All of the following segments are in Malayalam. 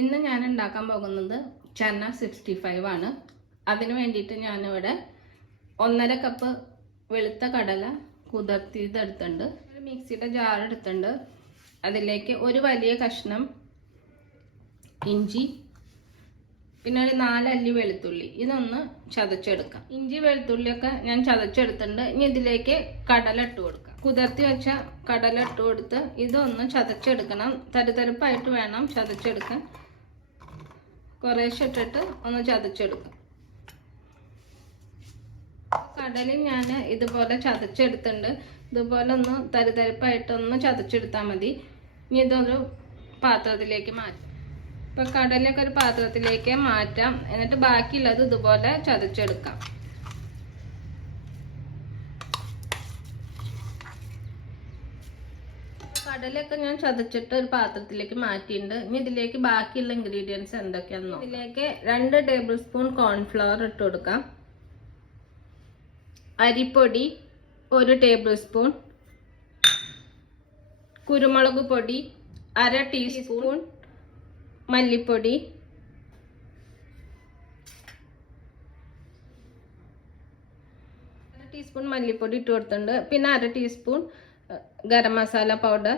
ഇന്ന് ഞാൻ ഉണ്ടാക്കാൻ പോകുന്നത് ചന 65 ആണ്. അതിനു വേണ്ടിയിട്ട് ഞാനിവിടെ 1.5 കപ്പ് വെളുത്ത കടല കുതിർത്തിയതെടുത്തിട്ടുണ്ട്. ഒരു മിക്സിയുടെ ജാർ എടുത്തിട്ടുണ്ട്. അതിലേക്ക് ഒരു വലിയ കഷ്ണം ഇഞ്ചി, പിന്നെ ഒരു 4 അല്ലി വെളുത്തുള്ളി, ഇതൊന്ന് ചതച്ചെടുക്കാം. ഇഞ്ചി വെളുത്തുള്ളിയൊക്കെ ഞാൻ ചതച്ചെടുത്തിട്ടുണ്ട്. ഇനി ഇതിലേക്ക് കടല ഇട്ട് കൊടുക്കാം. കുതിർത്തി വെച്ച കടല ഇട്ട് കൊടുത്ത് ഇതൊന്ന് ചതച്ചെടുക്കണം. തരിതരിപ്പായിട്ട് വേണം ചതച്ചെടുക്കാൻ. കുറേശ്ശെ ഇട്ടിട്ട് ഒന്ന് ചതച്ചെടുക്കാം. കടലും ഞാൻ ഇതുപോലെ ചതച്ചെടുത്തിട്ടുണ്ട്. ഇതുപോലെ ഒന്ന് തരിതരിപ്പായിട്ടൊന്ന് ചതച്ചെടുത്താൽ മതി. ഇനി ഇതൊരു പാത്രത്തിലേക്ക് മാറ്റാം. ഇപ്പം കടലൊക്കെ ഒരു പാത്രത്തിലേക്ക് മാറ്റാം. എന്നിട്ട് ബാക്കിയുള്ളത് ഇതുപോലെ ചതച്ചെടുക്കാം. കടലൊക്കെ ഞാൻ ചതച്ചിട്ട് ഒരു പാത്രത്തിലേക്ക് മാറ്റിയിട്ടുണ്ട്. ഇനി ഇതിലേക്ക് ബാക്കിയുള്ള ഇൻഗ്രീഡിയൻസ് എന്തൊക്കെയാണെന്നോ. ഇതിലേക്ക് 2 ടേബിൾ സ്പൂൺ കോൺഫ്ലവർ ഇട്ട് കൊടുക്കാം. അരിപ്പൊടി 1 ടേബിൾ സ്പൂൺ, കുരുമുളക് പൊടി 1/2 ടീസ്പൂൺ, മല്ലിപ്പൊടി, ടീസ്പൂൺ മല്ലിപ്പൊടി ഇട്ട് കൊടുത്തിട്ടുണ്ട്. പിന്നെ 1/2 teaspoon garam masala powder,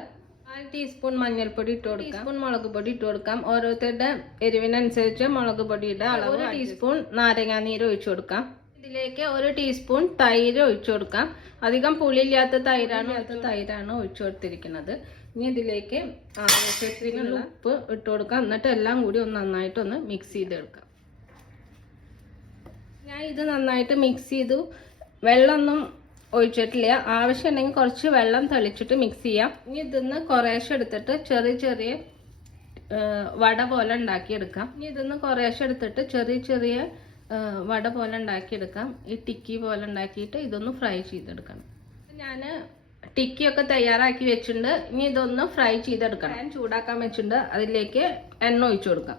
1/2 teaspoon മഞ്ഞൾപ്പൊടി ഇട്ട് കൊടുക്കാം. ടീസ്പൂൺ മുളക് പൊടി ഇട്ട് കൊടുക്കാം. ഓരോരുത്തരുടെ എരിവിനനുസരിച്ച് മുളക് പൊടിയുടെ അളവ്. 1 ടീസ്പൂൺ നാരങ്ങാനീര് ഒഴിച്ചു കൊടുക്കാം. ഇതിലേക്ക് 1 ടീസ്പൂൺ തൈര് ഒഴിച്ചു കൊടുക്കാം. അധികം പുളിയില്ലാത്ത തൈരാണ് ഒഴിച്ചു കൊടുത്തിരിക്കുന്നത്. ഇനി ഇതിലേക്ക് ആവശ്യത്തിനുള്ള ഉപ്പ് ഇട്ട് കൊടുക്കാം. എന്നിട്ട് എല്ലാം കൂടി ഒന്ന് നന്നായിട്ടൊന്ന് മിക്സ് ചെയ്തെടുക്കാം. ഞാൻ ഇത് നന്നായിട്ട് മിക്സ് ചെയ്തു. വെള്ളമൊന്നും ഒഴിച്ചിട്ടില്ല. ആവശ്യമുണ്ടെങ്കിൽ കുറച്ച് വെള്ളം തെളിച്ചിട്ട് മിക്സ് ചെയ്യാം. ഇനി ഇതിന്ന് കുറേശ്ശെ എടുത്തിട്ട് ചെറിയ വട പോലെ ഉണ്ടാക്കിയെടുക്കാം. ഇനി ഇതിന്ന് കുറേശ്ശെ എടുത്തിട്ട് ചെറിയ വട പോലെ ഉണ്ടാക്കിയെടുക്കാം. ഈ ടിക്കി പോലെ ഉണ്ടാക്കിയിട്ട് ഇതൊന്ന് ഫ്രൈ ചെയ്തെടുക്കണം. ഞാൻ ടിക്കിയൊക്കെ തയ്യാറാക്കി വെച്ചിട്ടുണ്ട്. ഇനി ഇതൊന്ന് ഫ്രൈ ചെയ്തെടുക്കണം. ഞാൻ ചൂടാക്കാൻ വെച്ചിട്ടുണ്ട്. അതിലേക്ക് എണ്ണ ഒഴിച്ചു കൊടുക്കാം.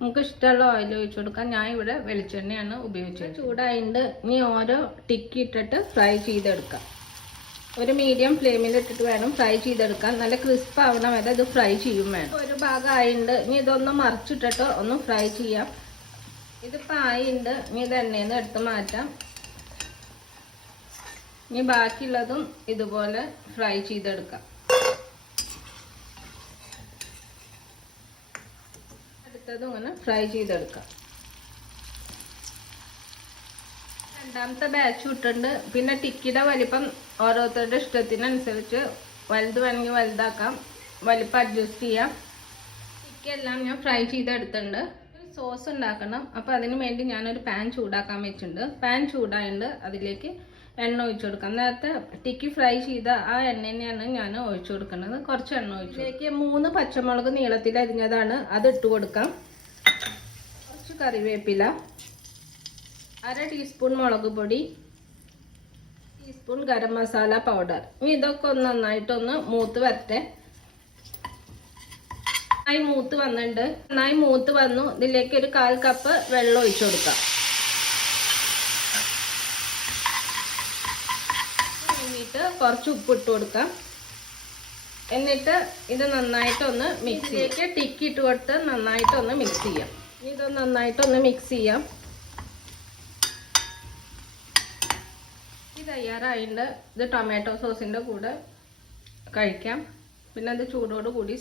നമുക്ക് ഇഷ്ടമുള്ള ഓയിൽ ഒഴിച്ചു കൊടുക്കാം. ഞാൻ ഇവിടെ വെളിച്ചെണ്ണയാണ് ഉപയോഗിച്ചത്. ചൂടായിട്ട് ഇനി ഓരോ ടിക്കി ഇട്ടിട്ട് ഫ്രൈ ചെയ്തെടുക്കാം. ഒരു മീഡിയം ഫ്ലെയിമിൽ ഇട്ടിട്ട് വേണം ഫ്രൈ ചെയ്തെടുക്കാൻ. നല്ല ക്രിസ്പ് ആവണ വരെ ഇത് ഫ്രൈ ചെയ്യും വേണം. ഒരു ഭാഗം ആയിട്ടുണ്ട്. ഇനി ഇതൊന്ന് മറിച്ചിട്ടിട്ട് ഒന്ന് ഫ്രൈ ചെയ്യാം. ഇതിപ്പോൾ ആയിട്ടുണ്ട്. ഇനി ഇത് എണ്ണയിൽ നിന്ന് എടുത്ത് മാറ്റാം. ഇനി ബാക്കിയുള്ളതും ഇതുപോലെ ഫ്രൈ ചെയ്തെടുക്കാം. അടുത്തതും ഇങ്ങനെ ഫ്രൈ ചെയ്തെടുക്കാം. രണ്ടാമത്തെ ബാച്ച് ഇട്ടുണ്ട്. പിന്നെ ടിക്കിയുടെ വലിപ്പം ഓരോരുത്തരുടെ ഇഷ്ടത്തിനനുസരിച്ച് വലുത് വേണമെങ്കിൽ വലുതാക്കാം, വലിപ്പം അഡ്ജസ്റ്റ് ചെയ്യാം. ടിക്കി എല്ലാം ഞാൻ ഫ്രൈ ചെയ്തെടുത്തിട്ടുണ്ട്. സോസ് ഉണ്ടാക്കണം. അപ്പോൾ അതിന് വേണ്ടി ഞാനൊരു പാൻ ചൂടാക്കാൻ വെച്ചിട്ടുണ്ട്. പാൻ ചൂടായിട്ട് അതിലേക്ക് എണ്ണ ഒഴിച്ചു കൊടുക്കാം. നേരത്തെ ടിക്കി ഫ്രൈ ചെയ്ത ആ എണ്ണ തന്നെയാണ് ഞാൻ ഒഴിച്ചു കൊടുക്കുന്നത്. കുറച്ച് എണ്ണ ഒഴിച്ചു. ഇതിലേക്ക് 3 പച്ചമുളക് നീളത്തിൽ അരിഞ്ഞതാണ്, അത് ഇട്ട് കൊടുക്കാം. കുറച്ച് കറിവേപ്പില, 1/2 ടീസ്പൂൺ മുളക് പൊടി, ടീസ്പൂൺ ഗരം മസാല പൗഡർ. ഇനി ഇതൊക്കെ ഒന്ന് നന്നായിട്ടൊന്ന് മൂത്ത് വരട്ടെ. നന്നായി മൂത്ത് വന്നിട്ടുണ്ട്. നന്നായി മൂത്ത് വന്നു. ഇതിലേക്ക് ഒരു 1/4 കപ്പ് വെള്ളം ഒഴിച്ചു കൊടുക്കാം. കുറച്ച് ഉപ്പ് ഇട്ട് കൊടുക്കാം. എന്നിട്ട് ഇത് നന്നായിട്ടൊന്ന് മിക്സിയിലേക്ക് ടിക്കി ഇട്ട് കൊടുത്ത് നന്നായിട്ടൊന്ന് മിക്സ് ചെയ്യാം. ഇത് നന്നായിട്ടൊന്ന് മിക്സ് ചെയ്യാം. ഇത് തയ്യാറായിട്ടുണ്ട്. ഇത് ടൊമാറ്റോ സോസിൻ്റെ കൂടെ കഴിക്കാം. പിന്നെ അത് ചൂടോട് കൂടി